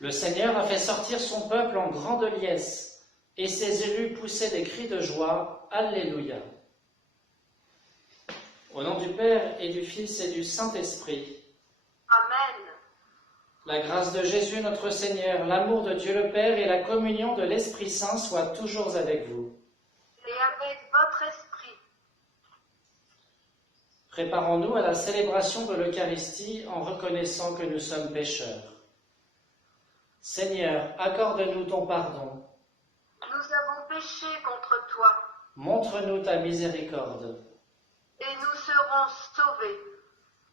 Le Seigneur a fait sortir son peuple en grande liesse, et ses élus poussaient des cris de joie. Alléluia. Au nom du Père et du Fils et du Saint-Esprit. Amen. La grâce de Jésus notre Seigneur, l'amour de Dieu le Père et la communion de l'Esprit Saint soient toujours avec vous. Et avec votre esprit. Préparons-nous à la célébration de l'Eucharistie en reconnaissant que nous sommes pécheurs. Seigneur, accorde-nous ton pardon. Nous avons péché contre toi. Montre-nous ta miséricorde. Et nous serons sauvés.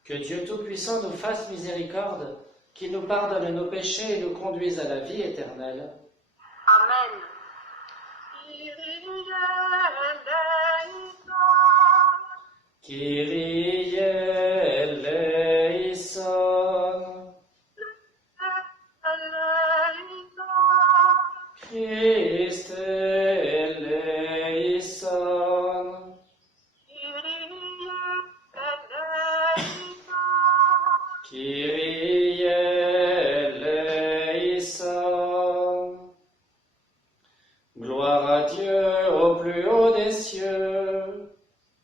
Que Dieu Tout-Puissant nous fasse miséricorde, qu'il nous pardonne nos péchés et nous conduise à la vie éternelle. Amen. Kyrie eleison. Christe eleison. Kyrie eleison. Gloire à Dieu au plus haut des cieux.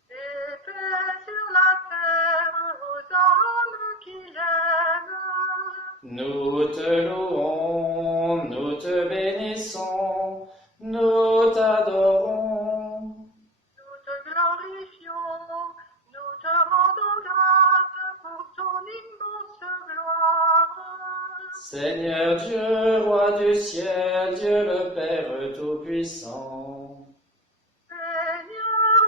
Et paix sur la terre aux hommes qui l'aiment. Nous te louons, nous te bénissons, nous t'adorons. Nous te glorifions, nous te rendons grâce pour ton immense gloire. Seigneur Dieu, roi du ciel, Dieu le Père Tout-Puissant. Seigneur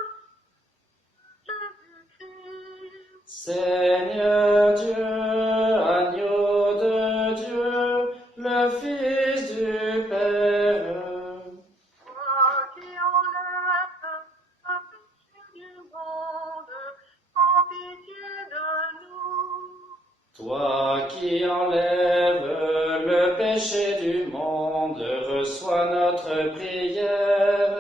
Jésus-Christ, Seigneur Dieu, agneau de Dieu, le Fils du Père. toi qui enlèves le péché du monde, en pitié de nous. Toi qui enlèves le péché du monde, reçois notre prière.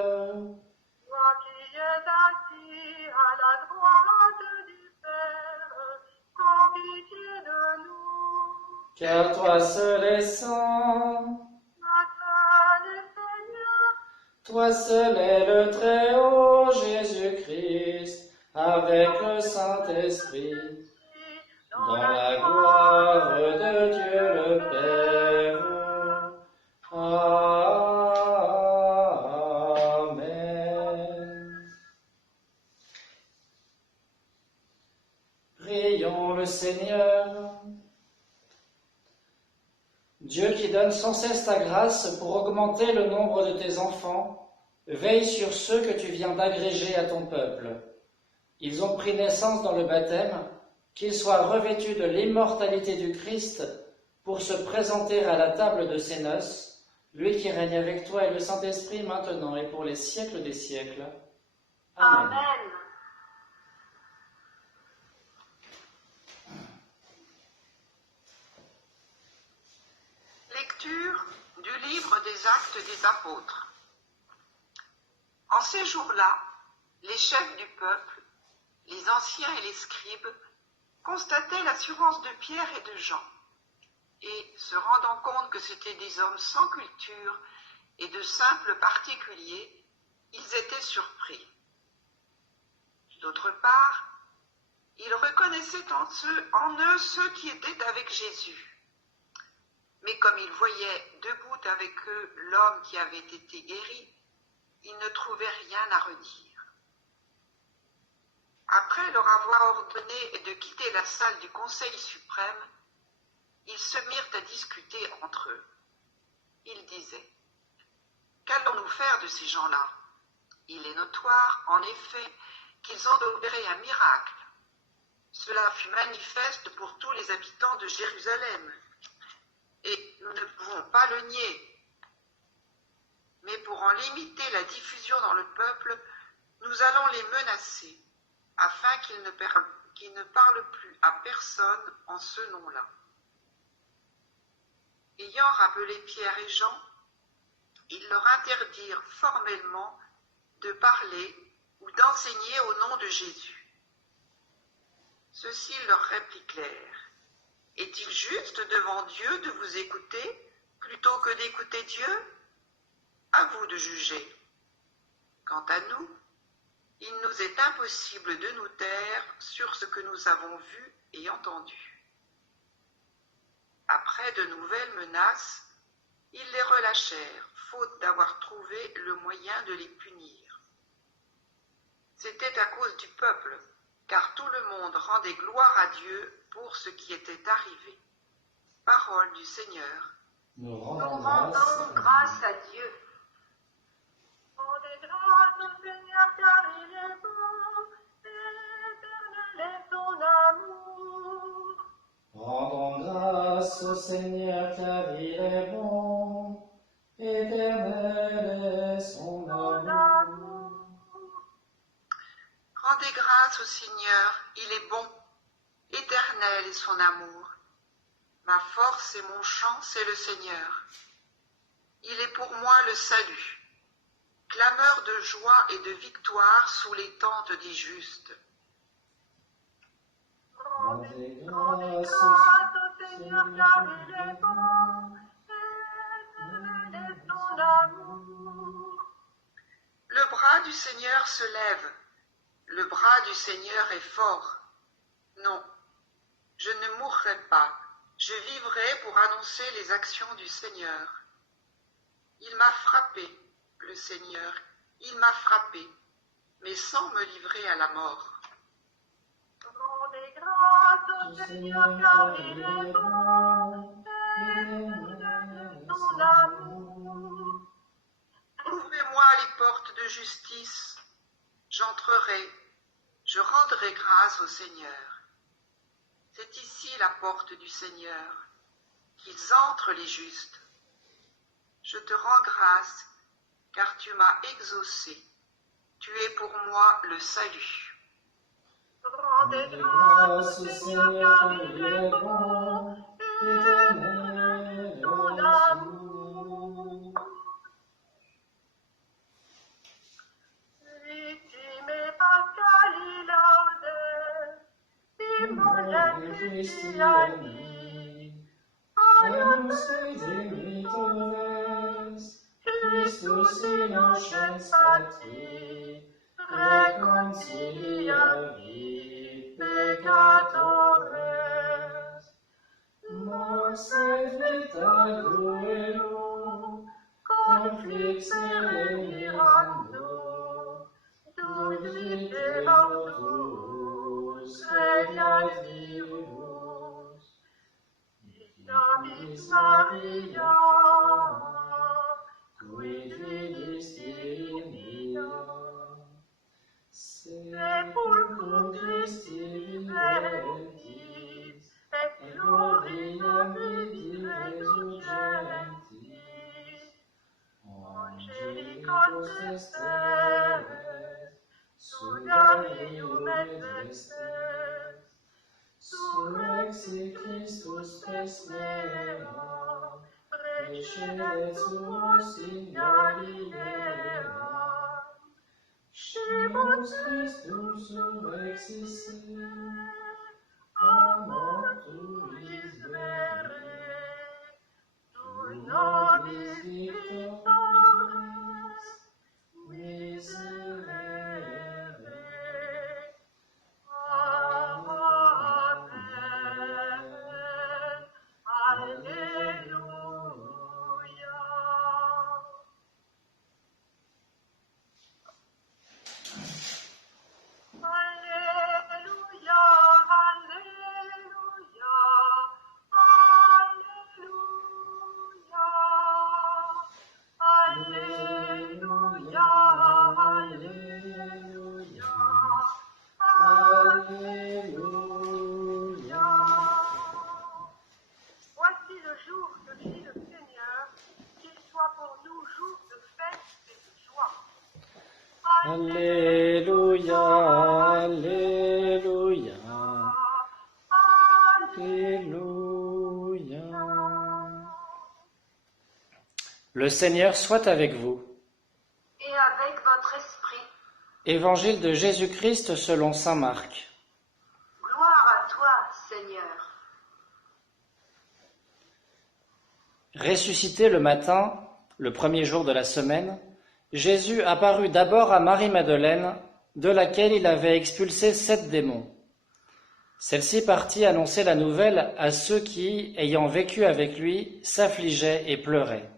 Toi qui es assis à la droite du Père, en pitié de nous. Car toi seul est saint, Notre Seigneur, toi seul est le Très-Haut Jésus-Christ, avec le Saint-Esprit, dans la gloire de Dieu le Père. Amen. Prions le Seigneur. Dieu qui donne sans cesse ta grâce pour augmenter le nombre de tes enfants, veille sur ceux que tu viens d'agréger à ton peuple. Ils ont pris naissance dans le baptême, qu'ils soient revêtus de l'immortalité du Christ pour se présenter à la table de ses noces, lui qui règne avec toi et le Saint-Esprit maintenant et pour les siècles des siècles. Amen. Amen. Lecture du livre des Actes des Apôtres. En ces jours-là, les chefs du peuple, les anciens et les scribes, constataient l'assurance de Pierre et de Jean, et, se rendant compte que c'étaient des hommes sans culture et de simples particuliers, ils étaient surpris. D'autre part, ils reconnaissaient en eux ceux qui étaient avec Jésus. Mais comme ils voyaient debout avec eux l'homme qui avait été guéri, ils ne trouvaient rien à redire. Après leur avoir ordonné de quitter la salle du Conseil suprême, ils se mirent à discuter entre eux. Ils disaient : « Qu'allons-nous faire de ces gens-là ? Il est notoire, en effet, qu'ils ont opéré un miracle. Cela fut manifeste pour tous les habitants de Jérusalem. Et nous ne pouvons pas le nier. Mais pour en limiter la diffusion dans le peuple, nous allons les menacer, afin qu'ils ne parlent plus à personne en ce nom-là. » Ayant rappelé Pierre et Jean, ils leur interdirent formellement de parler ou d'enseigner au nom de Jésus. Ceux-ci leur répliquèrent : « Est-il juste devant Dieu de vous écouter plutôt que d'écouter Dieu? À vous de juger. Quant à nous, il nous est impossible de nous taire sur ce que nous avons vu et entendu. Après de nouvelles menaces, ils les relâchèrent, faute d'avoir trouvé le moyen de les punir. C'était à cause du peuple, car tout le monde rendait gloire à Dieu pour ce qui était arrivé. Parole du Seigneur. Nous Nous rendons rendons grâce à Dieu. Rendez grâce au Seigneur car il est bon, éternel est son amour. Rendons grâce au Seigneur car il est bon, éternel est son amour. Rendez grâce au Seigneur, il est bon, éternel est son amour. Ma force et mon chant, c'est le Seigneur. Il est pour moi le salut, clameur de joie et de victoire sous les tentes des justes. Rendez Rendez grâce grâce au Seigneur car il est bon, éternel est son amour. Le bras du Seigneur se lève, le bras du Seigneur est fort. Non, je ne mourrai pas, je vivrai pour annoncer les actions du Seigneur. Il m'a frappé, le Seigneur, il m'a frappé, mais sans me livrer à la mort. Rendez grâce au Seigneur car il est bon, éternel est son amour. Ouvrez-moi les portes de justice, j'entrerai, je rendrai grâce au Seigneur. C'est ici la porte du Seigneur, qu'ils entrent les justes. Je te rends grâce, car tu m'as exaucé. Tu es pour moi le salut. Rendez grâce au Seigneur car il est bon, éternel est son amour. Vittime Pascali laude, immolem Christiani, Annus redimittores, Christus in oscens patri, reconciliavit peccatores. Mors et vita duello, conflixere mirando, dud vitae autus regnat vivus. David Maria, Quid vidis divina, sepulcrum Christi viventis, et gloria vidi resurgentis. Angelicos estes, sudarium et vestes, surrexit Christus pes mea, precedet suos in Galilea. Scimus Christus surrexisse, a mortuis vere, Tu nobis victores, miserere. Amen. Alleluia. Alleluia, alleluia, alleluia, alleluia, alleluia, alléluia. Voici le jour que fit le Seigneur, qu'il soit pour nous jour de fête et de joie. Alléluia, Alléluia, Alléluia. Le Seigneur soit avec vous. Et avec votre esprit, Évangile de Jésus-Christ selon saint Marc. gloire à toi, Seigneur. Ressuscité le matin, le premier jour de la semaine, Jésus apparut d'abord à Marie-Madeleine, de laquelle il avait expulsé 7 démons. Celle-ci partit annoncer la nouvelle à ceux qui, ayant vécu avec lui, s'affligeaient et pleuraient.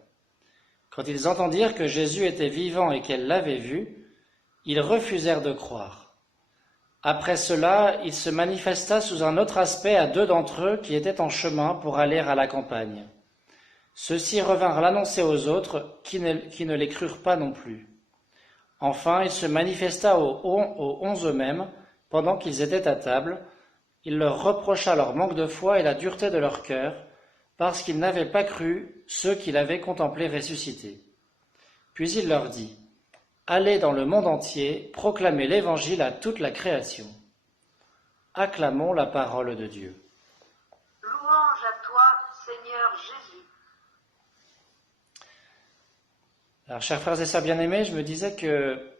Quand ils entendirent que Jésus était vivant et qu'elle l'avait vu, ils refusèrent de croire. Après cela, il se manifesta sous un autre aspect à 2 d'entre eux qui étaient en chemin pour aller à la campagne. Ceux-ci revinrent l'annoncer aux autres qui ne les crurent pas non plus. Enfin, il se manifesta aux 11 eux-mêmes pendant qu'ils étaient à table. Il leur reprocha leur manque de foi et la dureté de leur cœur, parce qu'ils n'avaient pas cru ceux qu'il avait contemplés ressuscités. Puis il leur dit : Allez dans le monde entier, proclamez l'Évangile à toute la création. Acclamons la parole de Dieu. Louange à toi, Seigneur Jésus. Alors, chers frères et sœurs bien-aimés, je me disais que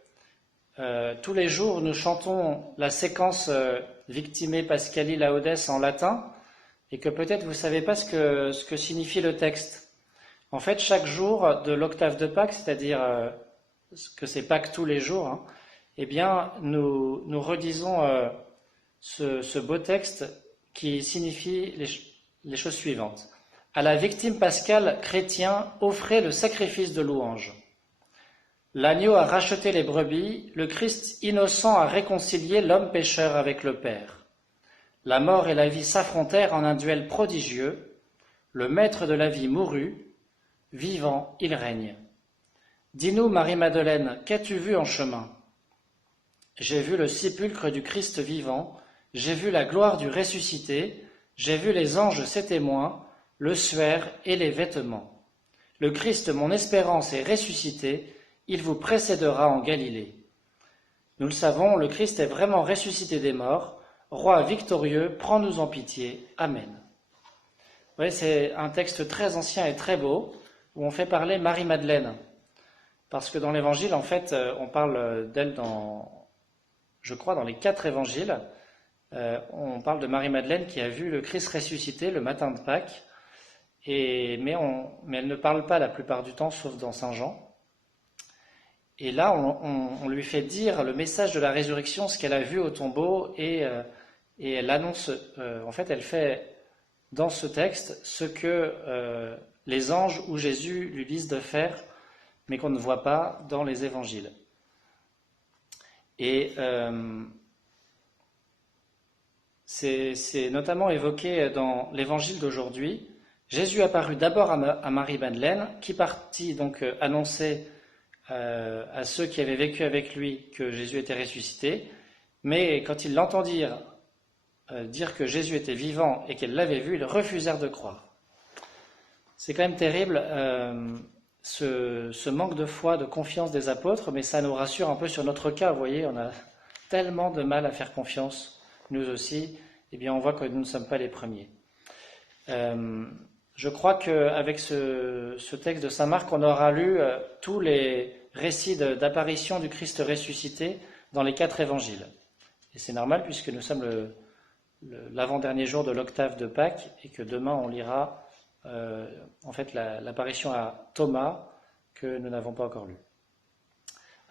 tous les jours, nous chantons la séquence Victime Pascali Laudes en latin, et que peut-être vous ne savez pas ce que signifie le texte. En fait, chaque jour de l'octave de Pâques, c'est-à-dire que c'est Pâques tous les jours, hein, eh bien, nous redisons ce beau texte qui signifie les choses suivantes. À la victime pascale chrétien, offrez le sacrifice de louange. L'agneau a racheté les brebis, le Christ innocent a réconcilié l'homme pécheur avec le Père. La mort et la vie s'affrontèrent en un duel prodigieux. Le maître de la vie mourut, vivant, il règne. Dis-nous, Marie-Madeleine, qu'as-tu vu en chemin ? J'ai vu le sépulcre du Christ vivant, j'ai vu la gloire du ressuscité, j'ai vu les anges ses témoins, le suaire et les vêtements. Le Christ, mon espérance, est ressuscité, il vous précédera en Galilée. Nous le savons, le Christ est vraiment ressuscité des morts, roi victorieux, prends-nous en pitié. Amen. Vous voyez, c'est un texte très ancien et très beau, où on fait parler Marie-Madeleine. Parce que dans l'Évangile, en fait, on parle d'elle je crois, dans les 4 évangiles, on parle de Marie-Madeleine qui a vu le Christ ressuscité le matin de Pâques, mais elle ne parle pas la plupart du temps, sauf dans Saint Jean. Et là, on lui fait dire le message de la résurrection, ce qu'elle a vu au tombeau, et elle annonce, en fait, elle fait dans ce texte ce que les anges ou Jésus lui disent de faire, mais qu'on ne voit pas dans les évangiles. Et c'est notamment évoqué dans l'évangile d'aujourd'hui. Jésus apparut d'abord à Marie-Madeleine, qui partit donc annoncer à ceux qui avaient vécu avec lui que Jésus était ressuscité, mais quand ils l'entendirent dire que Jésus était vivant et qu'elle l'avait vu, ils refusèrent de croire. C'est quand même terrible ce manque de foi, de confiance des apôtres, mais ça nous rassure un peu sur notre cas. Vous voyez, on a tellement de mal à faire confiance, nous aussi, eh bien on voit que nous ne sommes pas les premiers. Je crois qu'avec ce texte de Saint Marc, on aura lu tous les récits d'apparition du Christ ressuscité dans les 4 évangiles. Et c'est normal puisque nous sommes l'avant-dernier jour de l'octave de Pâques et que demain on lira en fait l'apparition à Thomas que nous n'avons pas encore lu.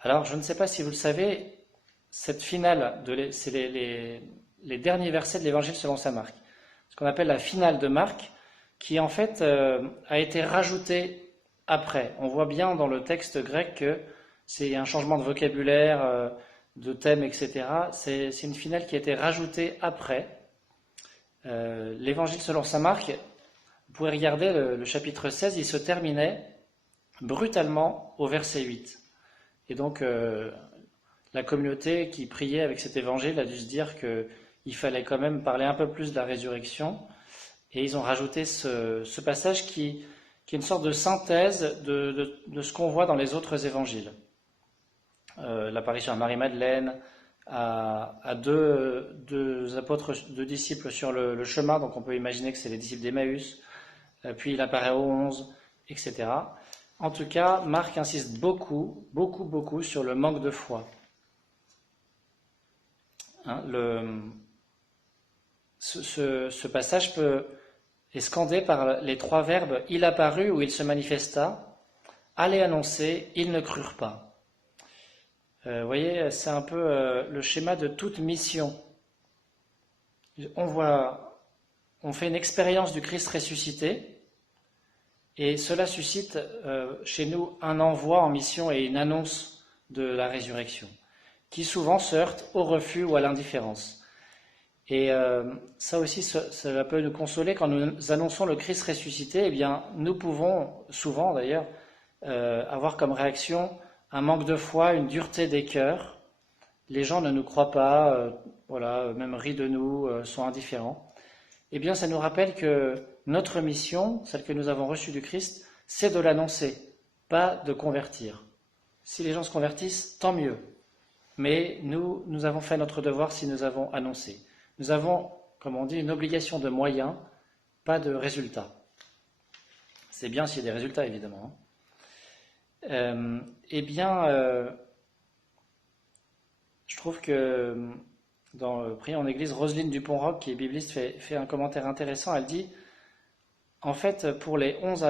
Alors je ne sais pas si vous le savez, cette finale, c'est les derniers versets de l'évangile selon Saint Marc, ce qu'on appelle la finale de Marc, qui en fait a été rajoutée après. On voit bien dans le texte grec que c'est un changement de vocabulaire, de thème, etc. C'est une finale qui a été rajoutée après. L'évangile selon saint Marc, vous pouvez regarder le chapitre 16, il se terminait brutalement au verset 8. Et donc la communauté qui priait avec cet évangile a dû se dire qu'il fallait quand même parler un peu plus de la résurrection. Et ils ont rajouté ce passage qui est une sorte de synthèse de ce qu'on voit dans les autres évangiles. L'apparition à Marie-Madeleine, à deux apôtres, 2 disciples sur le chemin, donc on peut imaginer que c'est les disciples d'Emmaüs, puis il apparaît aux 11, etc. En tout cas, Marc insiste beaucoup sur le manque de foi. Ce passage peut est scandé par les 3 verbes « il apparut » ou « il se manifesta »,« aller annoncer »,« ils ne crurent pas ». Vous voyez, c'est un peu le schéma de toute mission. On fait une expérience du Christ ressuscité, et cela suscite chez nous un envoi en mission et une annonce de la résurrection, qui souvent se heurte au refus ou à l'indifférence. Et ça aussi, cela peut nous consoler quand nous annonçons le Christ ressuscité. Eh bien, nous pouvons, souvent d'ailleurs, avoir comme réaction un manque de foi, une dureté des cœurs. Les gens ne nous croient pas, même rient de nous, sont indifférents. Eh bien, ça nous rappelle que notre mission, celle que nous avons reçue du Christ, c'est de l'annoncer, pas de convertir. Si les gens se convertissent, tant mieux. Mais nous avons fait notre devoir si nous avons annoncé. Nous avons, comme on dit, une obligation de moyens, pas de résultats. C'est bien s'il y a des résultats, évidemment. Je trouve que dans Prier en Église, Roselyne Dupont-Roch, qui est bibliste, fait un commentaire intéressant. Elle dit, en fait, pour les 11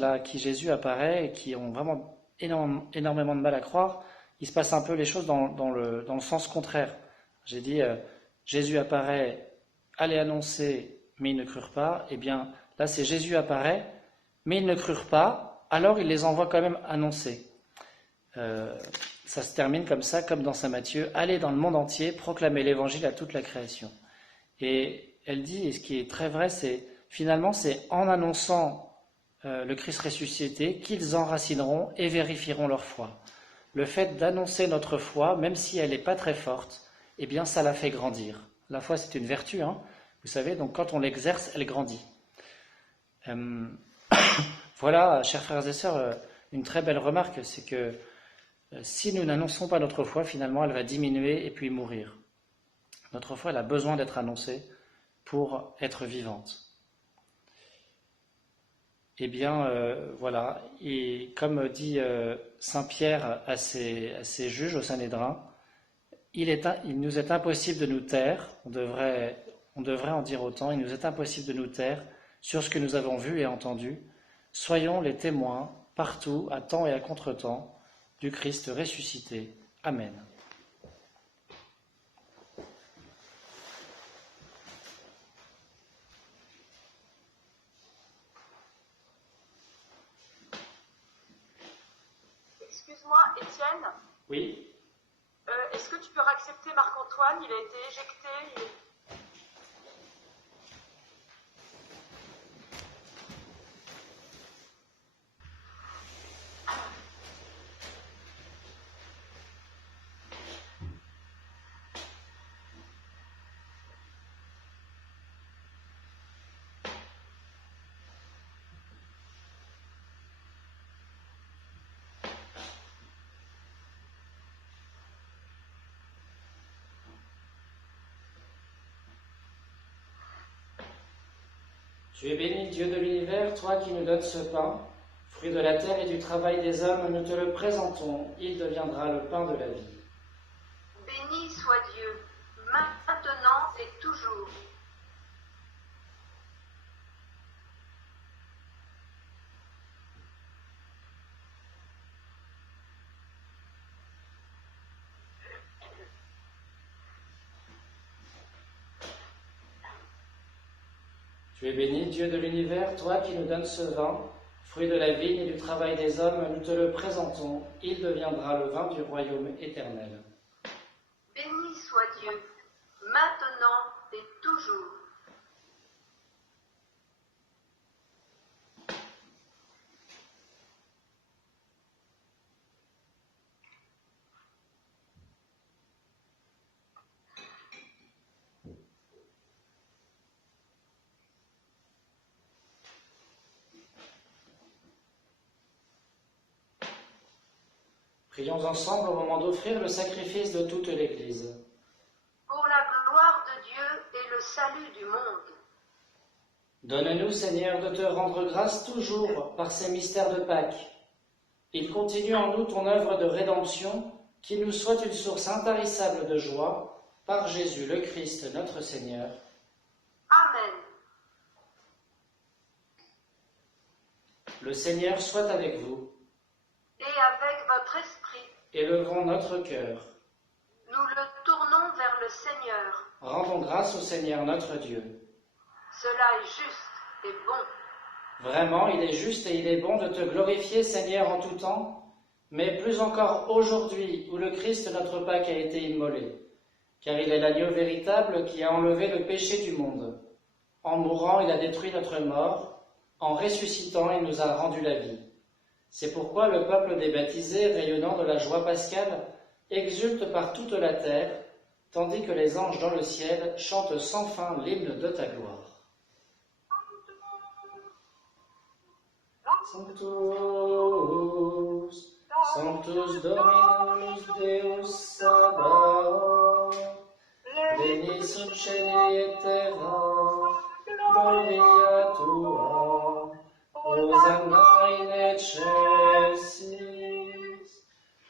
là, à qui Jésus apparaît et qui ont vraiment énormément de mal à croire, il se passe un peu les choses dans le sens contraire. J'ai dit, Jésus apparaît, allez annoncer, mais ils ne crurent pas. Eh bien, là, c'est Jésus apparaît, mais ils ne crurent pas, alors il les envoie quand même annoncer. Ça se termine comme ça, comme dans Saint Matthieu, allez dans le monde entier, proclamer l'évangile à toute la création. Et elle dit, et ce qui est très vrai, finalement, c'est en annonçant le Christ ressuscité qu'ils enracineront et vérifieront leur foi. Le fait d'annoncer notre foi, même si elle n'est pas très forte, eh bien, ça la fait grandir. La foi, c'est une vertu, hein, vous savez, donc quand on l'exerce, elle grandit. Voilà, chers frères et sœurs, une très belle remarque, c'est que si nous n'annonçons pas notre foi, finalement, elle va diminuer et puis mourir. Notre foi, elle a besoin d'être annoncée pour être vivante. Eh bien, voilà, et comme dit saint Pierre à ses juges au Sanhédrin, il nous est impossible de nous taire, on devrait en dire autant, il nous est impossible de nous taire sur ce que nous avons vu et entendu. Soyons les témoins, partout, à temps et à contre-temps, du Christ ressuscité. Amen. Excuse-moi, Étienne. Oui. Est-ce que tu peux accepter Marc-Antoine? Il a été éjecté. Tu es béni, Dieu de l'univers, toi qui nous donnes ce pain, fruit de la terre et du travail des hommes, nous te le présentons, il deviendra le pain de la vie. Béni soit Dieu, maintenant et toujours. Tu es béni, Dieu de l'univers, toi qui nous donnes ce vin, fruit de la vigne et du travail des hommes, nous te le présentons, il deviendra le vin du royaume éternel. Béni soit Dieu, maintenant et toujours. Prions ensemble au moment d'offrir le sacrifice de toute l'Église. Pour la gloire de Dieu et le salut du monde. Donne-nous, Seigneur, de te rendre grâce toujours par ces mystères de Pâques. Il continue en nous ton œuvre de rédemption, qui nous soit une source intarissable de joie, par Jésus le Christ notre Seigneur. Amen. Le Seigneur soit avec vous. Et avec votre esprit, Élevons notre cœur. nous le tournons vers le Seigneur. Rendons grâce au Seigneur notre Dieu. Cela est juste et bon. Vraiment, il est juste et il est bon de te glorifier, Seigneur, en tout temps, mais plus encore aujourd'hui, où le Christ, notre Pâque, a été immolé, car il est l'agneau véritable qui a enlevé le péché du monde. En mourant, il a détruit notre mort, en ressuscitant, il nous a rendu la vie. C'est pourquoi le peuple des baptisés, rayonnant de la joie pascale, exulte par toute la terre, tandis que les anges dans le ciel chantent sans fin l'hymne de ta gloire. Sanctus, Sanctus Dominus Deus Sabaoth, Veni succedi et terra, gloria tua, Hosanna in excelsis,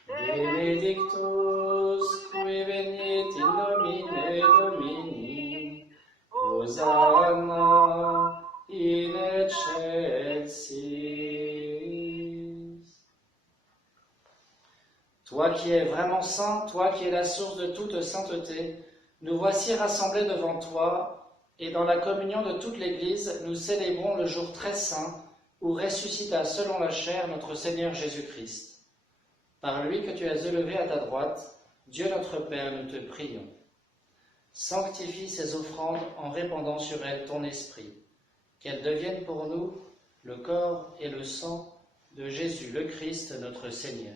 Benedictus qui venit in nomine Domini, Hosanna in excelsis. Toi qui es vraiment saint, toi qui es la source de toute sainteté, nous voici rassemblés devant toi, et dans la communion de toute l'Église, nous célébrons le jour très saint où ressuscita selon la chair notre Seigneur Jésus-Christ. Par lui que tu as élevé à ta droite, Dieu notre Père, nous te prions. Sanctifie ces offrandes en répandant sur elles ton esprit, qu'elles deviennent pour nous le corps et le sang de Jésus le Christ, notre Seigneur.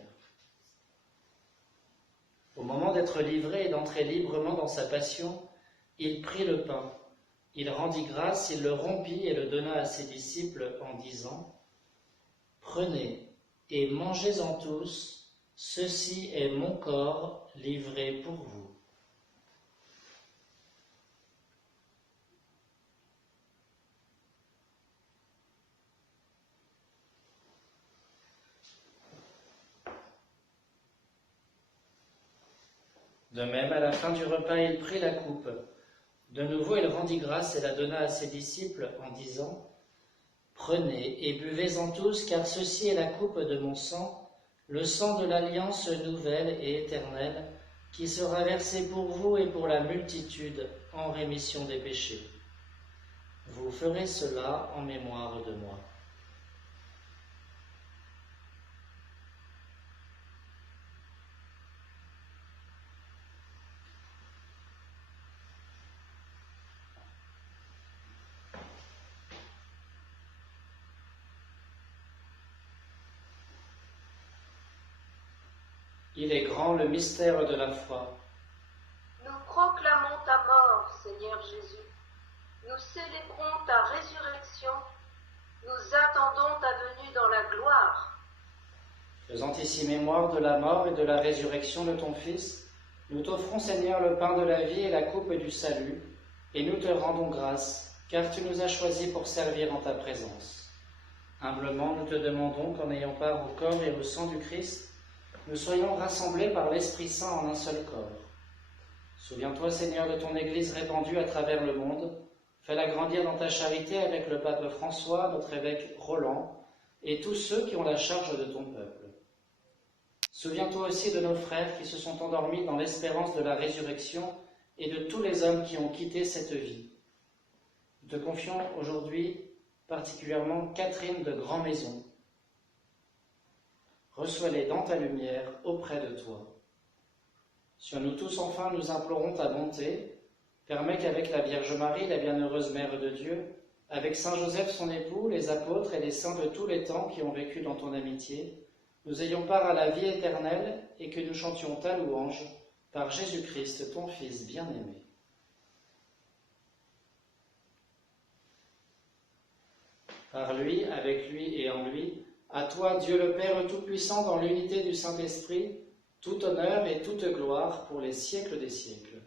Au moment d'être livré et d'entrer librement dans sa passion, il prit le pain, il rendit grâce, il le rompit et le donna à ses disciples en disant : « Prenez et mangez-en tous, ceci est mon corps livré pour vous. » De même, à la fin du repas, il prit la coupe. De nouveau, il rendit grâce et la donna à ses disciples en disant : « Prenez et buvez-en tous, car ceci est la coupe de mon sang, le sang de l'alliance nouvelle et éternelle, qui sera versé pour vous et pour la multitude en rémission des péchés. Vous ferez cela en mémoire de moi. » Il est grand le mystère de la foi. Nous proclamons ta mort, Seigneur Jésus. Nous célébrons ta résurrection. Nous attendons ta venue dans la gloire. Faisant ici mémoire de la mort et de la résurrection de ton Fils, nous t'offrons, Seigneur, le pain de la vie et la coupe du salut, et nous te rendons grâce, car tu nous as choisis pour servir en ta présence. Humblement, nous te demandons qu'en ayant part au corps et au sang du Christ, nous soyons rassemblés par l'Esprit Saint en un seul corps. Souviens-toi, Seigneur, de ton Église répandue à travers le monde. Fais-la grandir dans ta charité avec le pape François, notre évêque Roland, et tous ceux qui ont la charge de ton peuple. Souviens-toi aussi de nos frères qui se sont endormis dans l'espérance de la résurrection et de tous les hommes qui ont quitté cette vie. Nous te confions aujourd'hui particulièrement Catherine de Grand-Maison. Reçois-les dans ta lumière auprès de toi. Sur nous tous, enfin, nous implorons ta bonté. Permets qu'avec la Vierge Marie, la bienheureuse Mère de Dieu, avec Saint Joseph son époux, les apôtres et les saints de tous les temps qui ont vécu dans ton amitié, nous ayons part à la vie éternelle et que nous chantions ta louange par Jésus-Christ, ton Fils bien-aimé. Par lui, avec lui et en lui, à toi, Dieu le Père Tout-Puissant, dans l'unité du Saint-Esprit, tout honneur et toute gloire pour les siècles des siècles.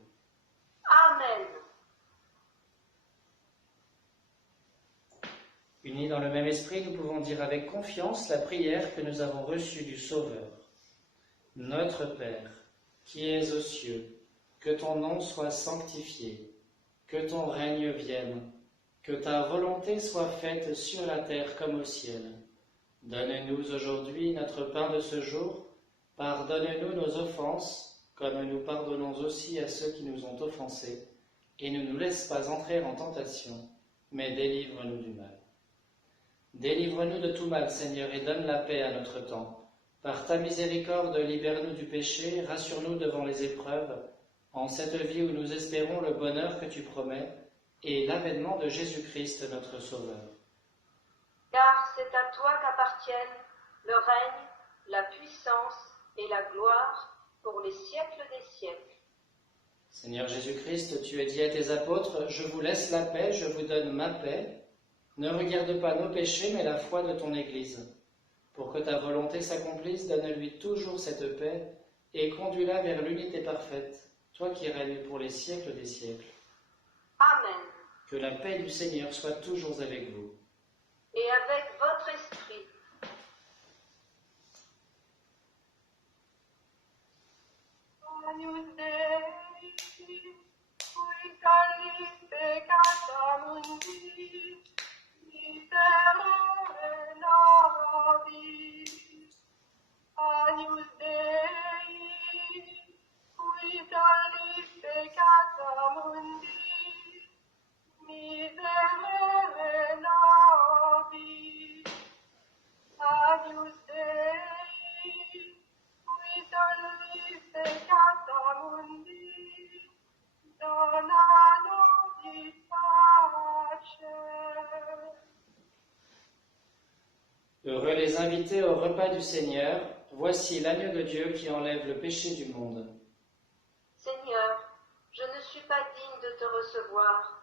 Amen. Unis dans le même esprit, nous pouvons dire avec confiance la prière que nous avons reçue du Sauveur. Notre Père, qui es aux cieux, que ton nom soit sanctifié, que ton règne vienne, que ta volonté soit faite sur la terre comme au ciel. Donne-nous aujourd'hui notre pain de ce jour. Pardonne-nous nos offenses, comme nous pardonnons aussi à ceux qui nous ont offensés. Et ne nous laisse pas entrer en tentation, mais délivre-nous du mal. Délivre-nous de tout mal, Seigneur, et donne la paix à notre temps. Par ta miséricorde, libère-nous du péché, rassure-nous devant les épreuves, en cette vie où nous espérons le bonheur que tu promets, et l'avènement de Jésus-Christ, notre Sauveur. Car c'est à toi qu'appartiennent le règne, la puissance et la gloire pour les siècles des siècles. Seigneur Jésus-Christ, tu as dit à tes apôtres, « Je vous laisse la paix, je vous donne ma paix. Ne regarde pas nos péchés, mais la foi de ton Église. Pour que ta volonté s'accomplisse, donne-lui toujours cette paix et conduis-la vers l'unité parfaite, toi qui règnes pour les siècles des siècles. Amen. Que la paix du Seigneur soit toujours avec vous. Et avec votre esprit. Agnus Dei, qui sallis peccata mundi, miserere nobis. Agnus Dei, qui sallis peccata mundi, miserere nobis. Agnus Dei, qui tollis peccata mundi, dona nobis pace. Heureux les invités au repas du Seigneur, voici l'agneau de Dieu qui enlève le péché du monde. Seigneur, je ne suis pas digne de te recevoir,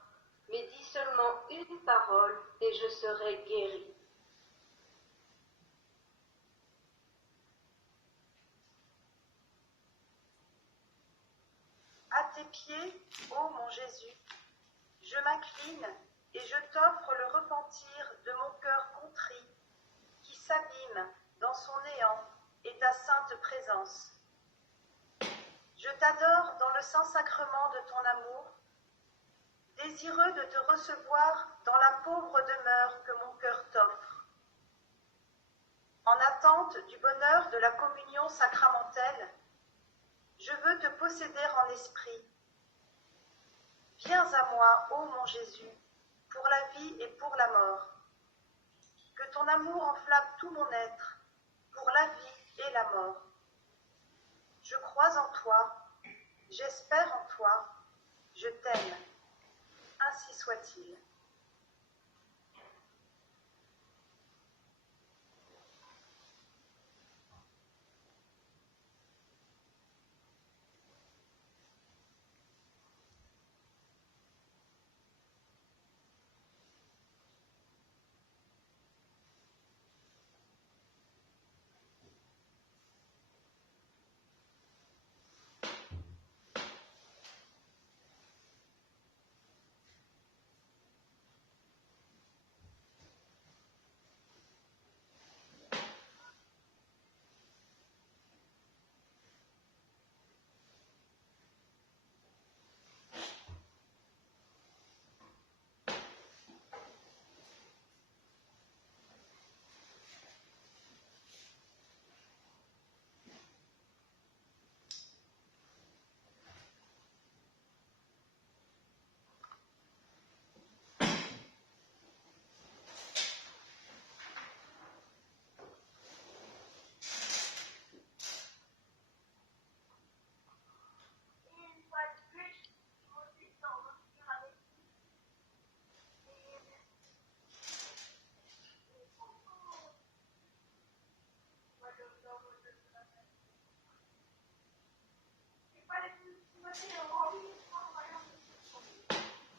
mais dis seulement une parole et je serai guéri. À tes pieds, ô mon Jésus, je m'incline et je t'offre le repentir de mon cœur contrit, qui s'abîme dans son néant et ta sainte présence. Je t'adore dans le saint sacrement de ton amour, désireux de te recevoir dans la pauvre demeure que mon cœur t'offre. En attente du bonheur de la communion sacramentelle, je veux te posséder en esprit. Viens à moi, ô mon Jésus, pour la vie et pour la mort. Que ton amour enflamme tout mon être, pour la vie et la mort. Je crois en toi, j'espère en toi, je t'aime. Ainsi soit-il.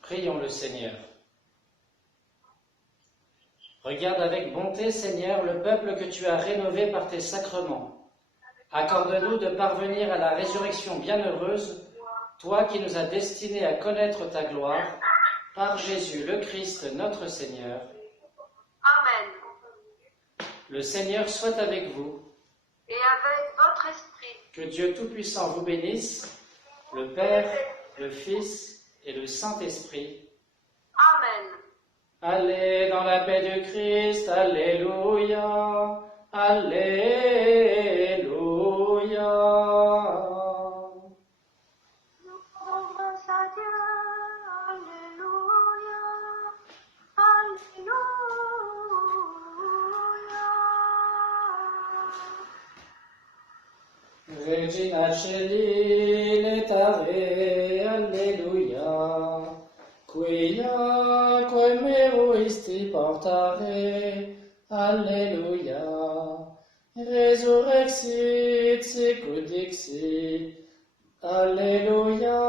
Prions le Seigneur. Regarde avec bonté, Seigneur, le peuple que tu as rénové par tes sacrements. Accorde-nous de parvenir à la résurrection bienheureuse, toi qui nous as destinés à connaître ta gloire, par Jésus le Christ, notre Seigneur. Amen. Le Seigneur soit avec vous. Et avec votre esprit. Que Dieu Tout-Puissant vous bénisse, le Père, le Fils et le Saint-Esprit. Amen. Allez dans la paix du Christ, Alléluia, Alléluia. Nous rendons grâce à Dieu, Alléluia, Alléluia. Regina Celi letare, Alleluia, quia quem meruisti portare, Alleluia, resurrexit sicut dixit, Alleluia,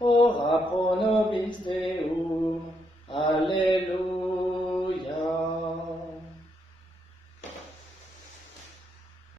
ora pro nobis Deum, Alleluia.